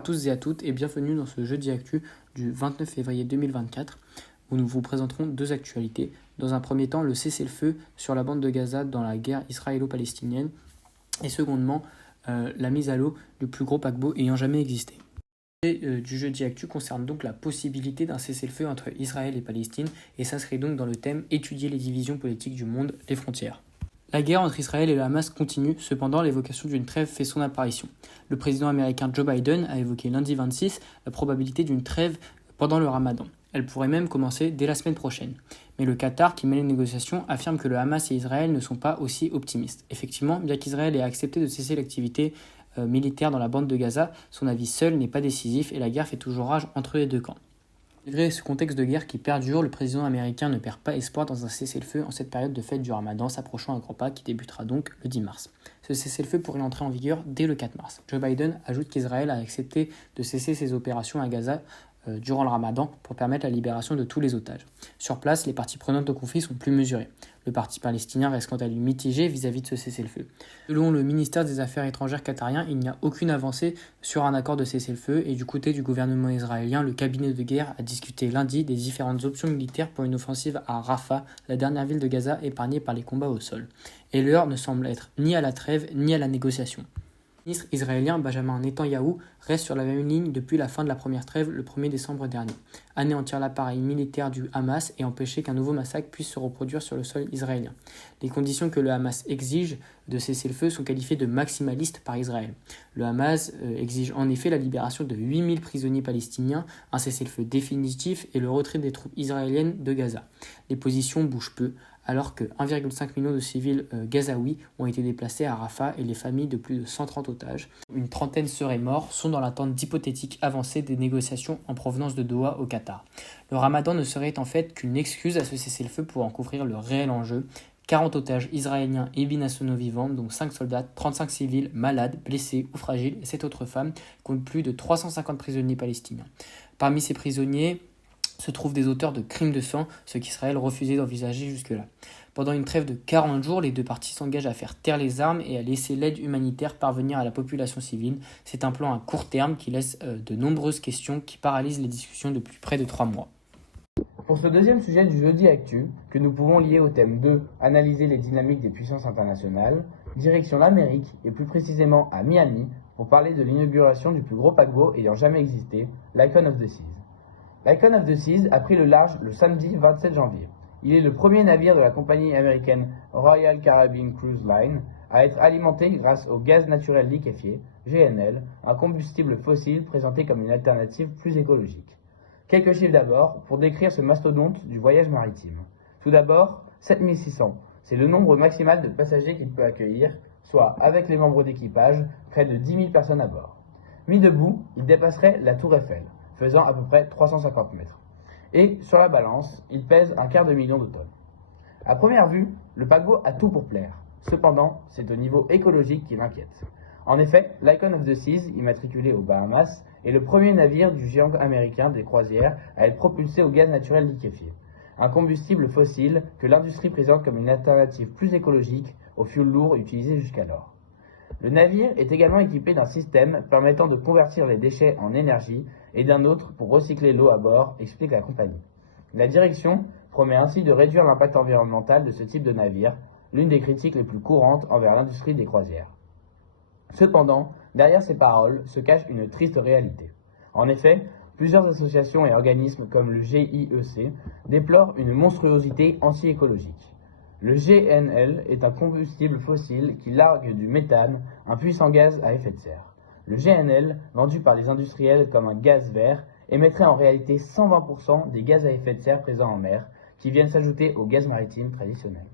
à tous et à toutes et bienvenue dans ce Jeudi Actu du 29 février 2024 où nous vous présenterons deux actualités. Dans un premier temps, le cessez-le-feu sur la bande de Gaza dans la guerre israélo-palestinienne et secondement, la mise à l'eau du plus gros paquebot ayant jamais existé. Le sujet du Jeudi Actu concerne donc la possibilité d'un cessez-le-feu entre Israël et Palestine et s'inscrit donc dans le thème « Étudier les divisions politiques du monde, les frontières ». La guerre entre Israël et le Hamas continue, cependant l'évocation d'une trêve fait son apparition. Le président américain Joe Biden a évoqué lundi 26 la probabilité d'une trêve pendant le Ramadan. Elle pourrait même commencer dès la semaine prochaine. Mais le Qatar, qui mène les négociations, affirme que le Hamas et Israël ne sont pas aussi optimistes. Effectivement, bien qu'Israël ait accepté de cesser l'activité militaire dans la bande de Gaza, son avis seul n'est pas décisif et la guerre fait toujours rage entre les deux camps. Malgré ce contexte de guerre qui perdure, le président américain ne perd pas espoir dans un cessez-le-feu en cette période de fête du Ramadan s'approchant à grands pas qui débutera donc le 10 mars. Ce cessez-le-feu pourrait entrer en vigueur dès le 4 mars. Joe Biden ajoute qu'Israël a accepté de cesser ses opérations à Gaza durant le Ramadan pour permettre la libération de tous les otages. Sur place, les parties prenantes au conflit sont plus mesurées. Le parti palestinien reste quant à lui mitigé vis-à-vis de ce cessez-le-feu. Selon le ministère des Affaires étrangères qatarien, il n'y a aucune avancée sur un accord de cessez-le-feu et du côté du gouvernement israélien, le cabinet de guerre a discuté lundi des différentes options militaires pour une offensive à Rafah, la dernière ville de Gaza épargnée par les combats au sol. Et l'heure ne semble être ni à la trêve ni à la négociation. Le ministre israélien Benjamin Netanyahou reste sur la même ligne depuis la fin de la première trêve le 1er décembre dernier. Anéantir l'appareil militaire du Hamas et empêcher qu'un nouveau massacre puisse se reproduire sur le sol israélien. Les conditions que le Hamas exige de cessez-le-feu sont qualifiées de maximalistes par Israël. Le Hamas exige en effet la libération de 8000 prisonniers palestiniens, un cessez-le-feu définitif et le retrait des troupes israéliennes de Gaza. Les positions bougent peu, alors que 1,5 million de civils gazaouis ont été déplacés à Rafah et les familles de plus de 130 otages, une trentaine seraient morts, sont dans l'attente d'hypothétiques avancées des négociations en provenance de Doha au Qatar. Le Ramadan ne serait en fait qu'une excuse à ce cessez-le-feu pour en couvrir le réel enjeu. 40 otages israéliens et binationaux vivants, dont 5 soldats, 35 civils, malades, blessés ou fragiles, et 7 autres femmes, comptent plus de 350 prisonniers palestiniens. Parmi ces prisonniers se trouvent des auteurs de crimes de sang, ce qu'Israël refusait d'envisager jusque-là. Pendant une trêve de 40 jours, les deux parties s'engagent à faire taire les armes et à laisser l'aide humanitaire parvenir à la population civile. C'est un plan à court terme qui laisse de nombreuses questions qui paralysent les discussions depuis près de 3 mois. Pour ce deuxième sujet du Jeudi Actu, que nous pouvons lier au thème 2, analyser les dynamiques des puissances internationales, direction l'Amérique et plus précisément à Miami pour parler de l'inauguration du plus gros paquebot ayant jamais existé, l'Icon of the Seas. L'Icon of the Seas a pris le large le samedi 27 janvier. Il est le premier navire de la compagnie américaine Royal Caribbean Cruise Line à être alimenté grâce au gaz naturel liquéfié, GNL, un combustible fossile présenté comme une alternative plus écologique. Quelques chiffres d'abord pour décrire ce mastodonte du voyage maritime. Tout d'abord, 7600, c'est le nombre maximal de passagers qu'il peut accueillir, soit avec les membres d'équipage, près de 10 000 personnes à bord. Mis debout, il dépasserait la Tour Eiffel, faisant à peu près 350 mètres. Et sur la balance, il pèse 250 000 tonnes. À première vue, le paquebot a tout pour plaire. Cependant, c'est au niveau écologique qui m'inquiète. En effet, l'Icon of the Seas, immatriculé aux Bahamas, est le premier navire du géant américain des croisières à être propulsé au gaz naturel liquéfié, un combustible fossile que l'industrie présente comme une alternative plus écologique au fioul lourd utilisé jusqu'alors. Le navire est également équipé d'un système permettant de convertir les déchets en énergie et d'un autre pour recycler l'eau à bord, explique la compagnie. La direction promet ainsi de réduire l'impact environnemental de ce type de navire, l'une des critiques les plus courantes envers l'industrie des croisières. Cependant, derrière ces paroles se cache une triste réalité. En effet, plusieurs associations et organismes comme le GIEC déplorent une monstruosité anti-écologique. Le GNL est un combustible fossile qui largue du méthane, un puissant gaz à effet de serre. Le GNL, vendu par les industriels comme un gaz vert, émettrait en réalité 120% des gaz à effet de serre présents en mer, qui viennent s'ajouter au gaz maritime traditionnel.